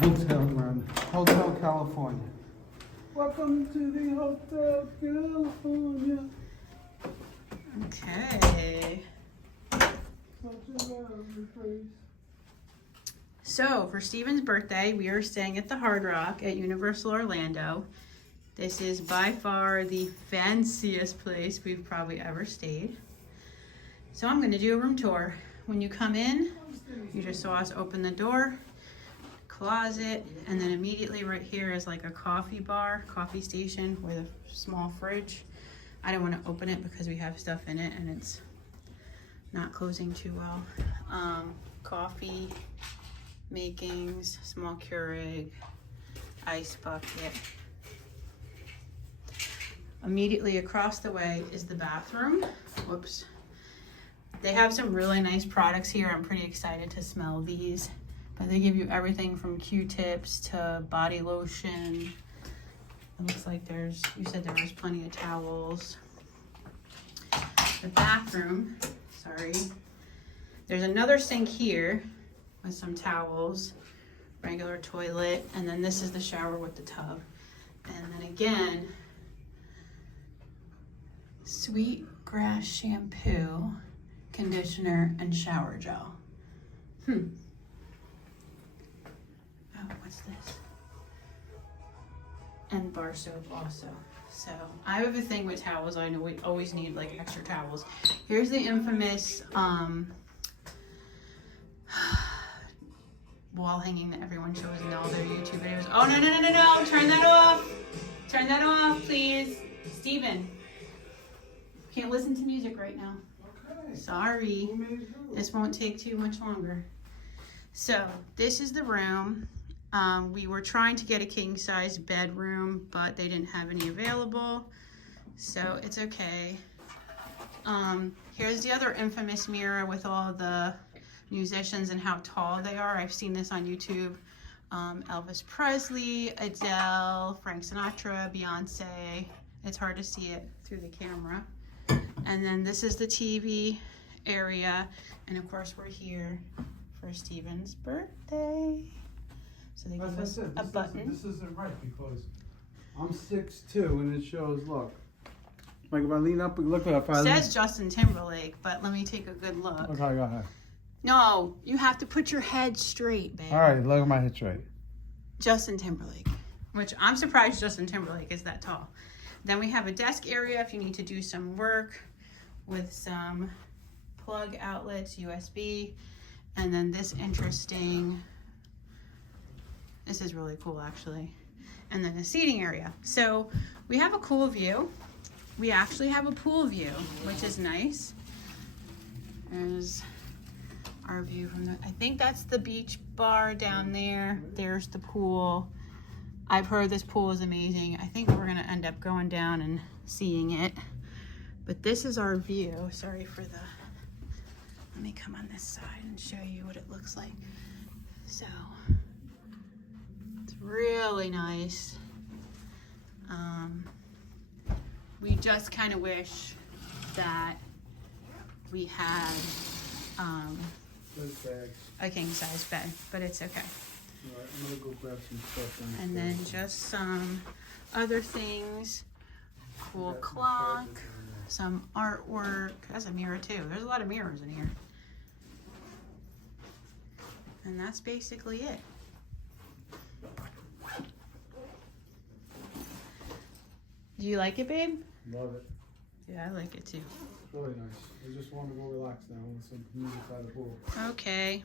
Hotel Run, Hotel California. Welcome to the Hotel California. Okay. So for Steven's birthday, we are staying at the Hard Rock at Universal Orlando. This is by far the fanciest place we've probably ever stayed. So I'm gonna do a room tour. When you come in, you just saw us open the door, closet, and then immediately right here is like a coffee bar, coffee station with a small fridge. I don't want to open it because we have stuff in it and it's not closing too well. Coffee makings, small Keurig, ice bucket. Immediately across the way is the bathroom. Whoops. They have some really nice products here. I'm pretty excited to smell these. But they give you everything from Q-tips to body lotion. It looks like you said there was plenty of towels. The bathroom, sorry. There's another sink here with some towels, regular toilet, and then this is the shower with the tub. And then again, sweet grass shampoo, conditioner, and shower gel. Oh, what's this? And bar soap also. So I have a thing with towels. I know we always need like extra towels. Here's the infamous wall hanging that everyone shows in all their YouTube videos. Oh, no, no, no, no, no. Turn that off. Turn that off, please. Steven. Can't listen to music right now. Okay. Sorry. This won't take too much longer. So this is the room. We were trying to get a king size bedroom, but they didn't have any available. So it's okay. Here's the other infamous mirror with all the musicians and how tall they are. I've seen this on YouTube. Elvis Presley, Adele, Frank Sinatra, Beyonce. It's hard to see it through the camera. And then this is the TV area. And of course we're here for Steven's birthday. So they give us a button. This isn't right because I'm 6'2" and it shows, look. Like if I lean up and look at it. It says Justin Timberlake, but let me take a good look. Okay, go ahead. No, you have to put your head straight, babe. All right, look at my head straight. Justin Timberlake, which I'm surprised Justin Timberlake is that tall. Then we have a desk area if you need to do some work with some plug outlets, USB, and then this is really cool actually. And then a seating area. So we have a cool view. We actually have a pool view, which is nice. There's our view from I think that's the beach bar down there. There's the pool. I've heard this pool is amazing. I think we're gonna end up going down and seeing it. But this is our view. Sorry for the, let me come on this side and show you what it looks like. So, it's really nice. We just kind of wish that we had a king size bed, but it's okay. All right, I'm gonna go grab some stuff. And then just some other things, cool clock, some artwork. That's a mirror too. There's a lot of mirrors in here. And that's basically it. Do you like it, babe? Love it. Yeah, I like it too. It's really nice. I just want to go relax now with some music by the pool. Okay.